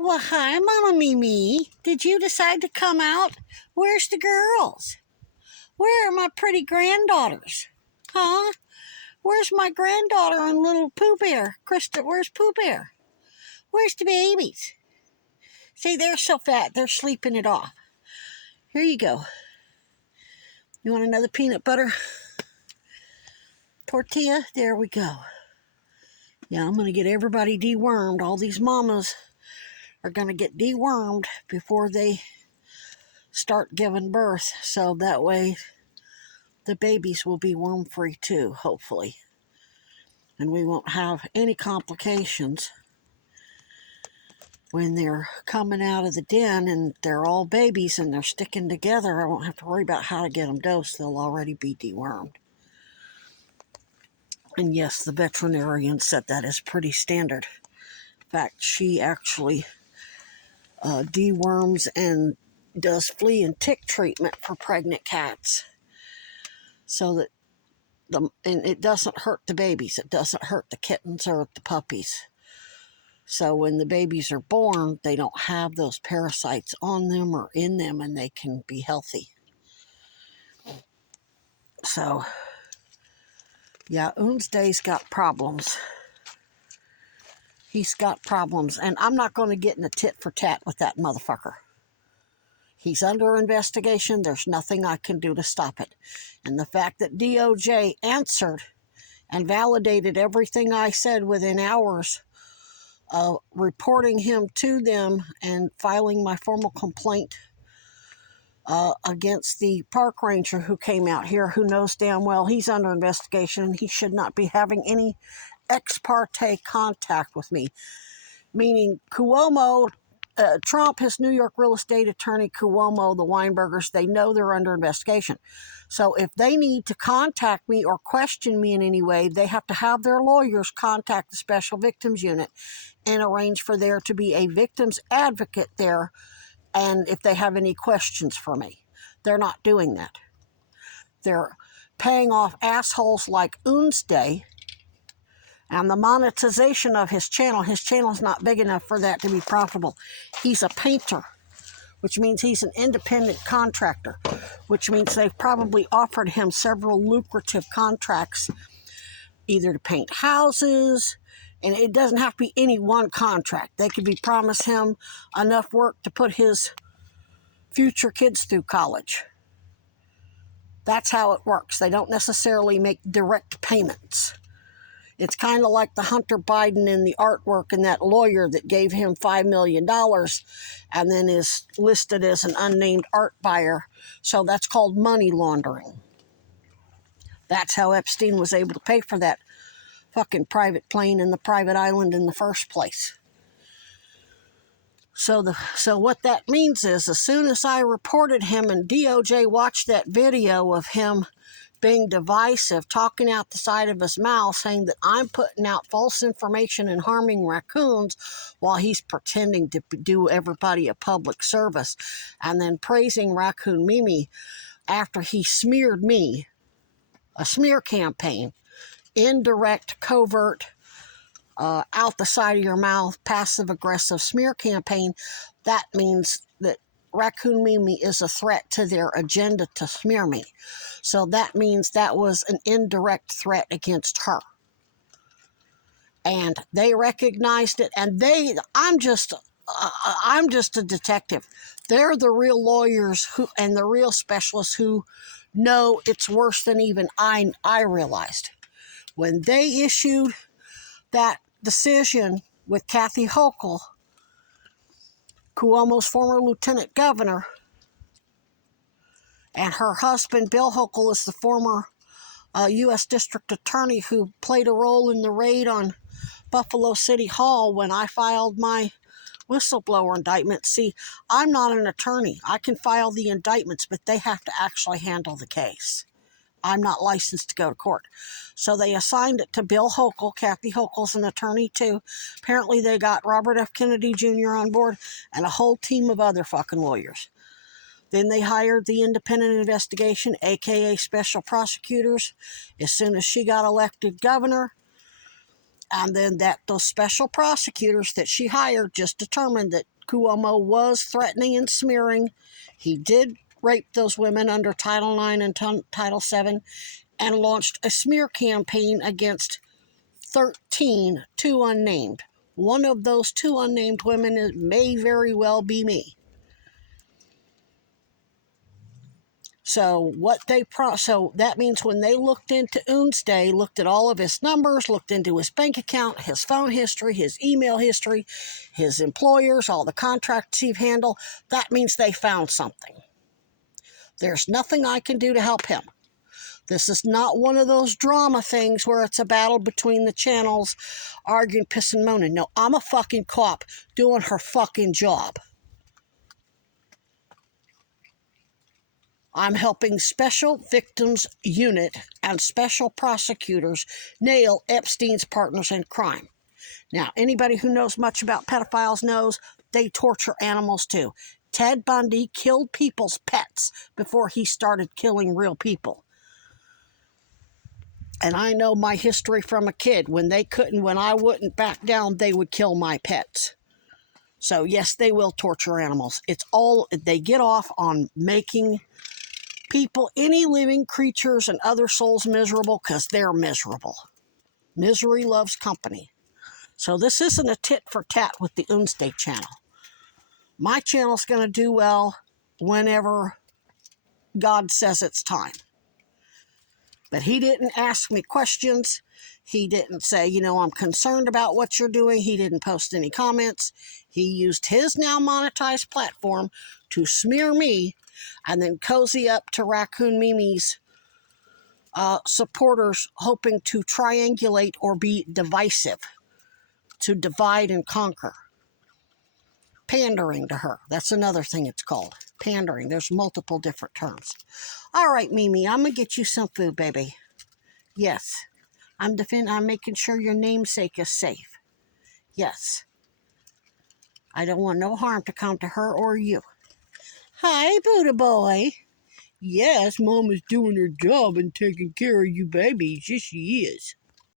Well, hi, Mama Mimi. Did you decide to come out? Where's the girls? Where are my pretty granddaughters? Huh? Where's my granddaughter and little Pooh Bear? Krista, where's Pooh Bear? Where's the babies? See, they're so fat, they're sleeping it off. Here you go. You want another peanut butter tortilla? There we go. Yeah, I'm going to get everybody dewormed. All these mamas are going to get dewormed before they start giving birth, so that way the babies will be worm-free too, hopefully. And we won't have any complications when they're coming out of the den and they're all babies and they're sticking together. I won't have to worry about how to get them dosed. They'll already be dewormed. And yes, the veterinarian said that is pretty standard. In fact, she actually deworms and does flea and tick treatment for pregnant cats, so that and it doesn't hurt the babies. It doesn't hurt the kittens or the puppies. So when the babies are born, they don't have those parasites on them or in them, and they can be healthy. So, yeah, Oonsday's got problems. He's got problems, and I'm not going to get in a tit for tat with that motherfucker. He's under investigation. There's nothing I can do to stop it. And the fact that DOJ answered and validated everything I said within hours, reporting him to them and filing my formal complaint against the park ranger who came out here, who knows damn well he's under investigation and he should not be having any ex parte contact with me. Meaning Cuomo, Trump, his New York real estate attorney, Cuomo, the Weinbergers, they know they're under investigation. So if they need to contact me or question me in any way, they have to have their lawyers contact the Special Victims Unit and arrange for there to be a victim's advocate there, and if they have any questions for me. They're not doing that. They're paying off assholes like Oonsday, and the monetization of his channel's not big enough for that to be profitable. He's a painter, which means he's an independent contractor, which means they've probably offered him several lucrative contracts, either to paint houses, and it doesn't have to be any one contract. They could be promised him enough work to put his future kids through college. That's how it works. They don't necessarily make direct payments. It's kind of like the Hunter Biden in the artwork and that lawyer that gave him $5 million and then is listed as an unnamed art buyer. So that's called money laundering. That's how Epstein was able to pay for that fucking private plane and the private island in the first place. So what that means is, as soon as I reported him and DOJ watched that video of him being divisive, talking out the side of his mouth, saying that I'm putting out false information and harming raccoons while he's pretending to do everybody a public service, and then praising Raccoon Mimi after he smeared me, a smear campaign, indirect, covert, out the side of your mouth, passive-aggressive smear campaign. That means that Raccoon Mimi is a threat to their agenda to smear me. So that means that was an indirect threat against her. And they recognized it, and I'm just a detective. They're the real lawyers and the real specialists who know it's worse than even I realized. When they issued that decision with Kathy Hochul, Cuomo's former lieutenant governor, and her husband, Bill Hochul, is the former U.S. District Attorney who played a role in the raid on Buffalo City Hall when I filed my whistleblower indictment. See, I'm not an attorney. I can file the indictments, but they have to actually handle the case. I'm not licensed to go to court. So they assigned it to Bill Hochul. Kathy Hochul's an attorney too. Apparently they got Robert F. Kennedy Jr. on board and a whole team of other fucking lawyers. Then they hired the independent investigation, aka special prosecutors, as soon as she got elected governor. And then those special prosecutors that she hired just determined that Cuomo was threatening and smearing. He did rape those women under Title IX and Title VII, and launched a smear campaign against 13, two unnamed. One of those two unnamed women may very well be me. So so that means when they looked into Oonsday, looked at all of his numbers, looked into his bank account, his phone history, his email history, his employers, all the contracts he'd handled, that means they found something. There's nothing I can do to help him. This is not one of those drama things where it's a battle between the channels, arguing, pissing, moaning. No, I'm a fucking cop doing her fucking job. I'm helping Special Victims Unit and special prosecutors nail Epstein's partners in crime. Now, anybody who knows much about pedophiles knows they torture animals too. Ted Bundy killed people's pets before he started killing real people. And I know my history from a kid. When I wouldn't back down, they would kill my pets. So yes, they will torture animals. They get off on making people, any living creatures and other souls, miserable because they're miserable. Misery loves company. So this isn't a tit for tat with the Oonsday channel. My channel's going to do well whenever God says it's time. But he didn't ask me questions. He didn't say, I'm concerned about what you're doing. He didn't post any comments. He used his now monetized platform to smear me and then cozy up to Raccoon Mimi's supporters, hoping to triangulate or be divisive, to divide and conquer. Pandering to her. That's another thing it's called. Pandering. There's multiple different terms. All right, Mimi, I'm going to get you some food, baby. Yes. I'm making sure your namesake is safe. Yes. I don't want no harm to come to her or you. Hi, Buddha boy. Yes, Mama's doing her job and taking care of you babies. Yes, she is.